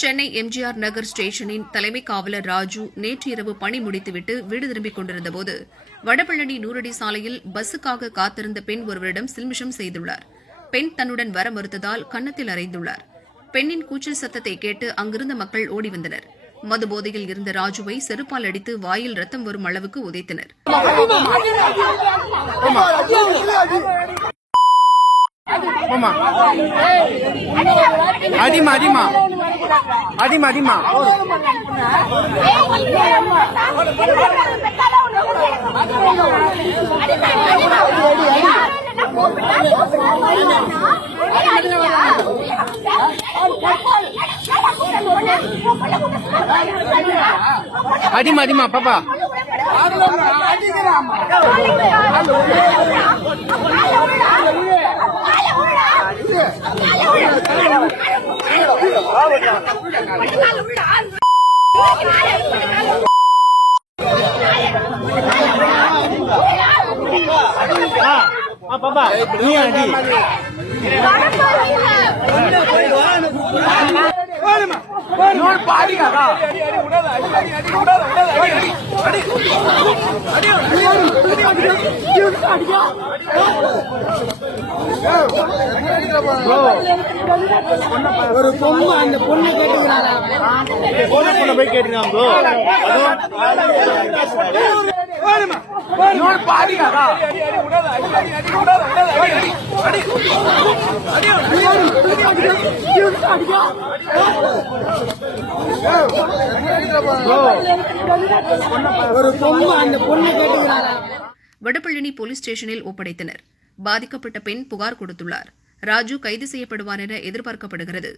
சென்னை எம்ஜிஆர் நகர் ஸ்டேஷனின் தலைமை காவலர் ராஜு நேற்று இரவு பணி முடித்துவிட்டு வீடு திரும்பிக் கொண்டிருந்தபோது வடபழனி நூறடி சாலையில் பஸ்ஸுக்காக காத்திருந்த பெண் ஒருவரிடம் சில்மிஷம் செய்துள்ளார். பெண் தன்னுடன் வர மறுத்ததால் கன்னத்தில் அறைந்துள்ளார். பெண்ணின் கூச்சல் சத்தத்தை கேட்டு அங்கிருந்த மக்கள் ஓடி வந்தனர். மது போதையில் இருந்த ராஜுவை செருப்பால் அடித்து வாயில் ரத்தம் வரும் அளவுக்கு உதைத்தனர். அடிமா பாப்பா பாப்பா நீ அடி ஒரு பொண்ணு அந்த பொண்ணு கேட்டுக்கிறாங்க போய் கேட்டுருக்காங்க ஒரு பொண்ணு அந்த பொண்ணு கேட்டுக்கிறாங்க. வடபழனி போலீஸ் ஸ்டேஷனில் ஒப்படைத்தனர். பாதிக்கப்பட்ட பெண் புகார் கொடுத்துள்ளார். ராஜு கைது செய்யப்படுவார் என எதிர்பார்க்கப்படுகிறது.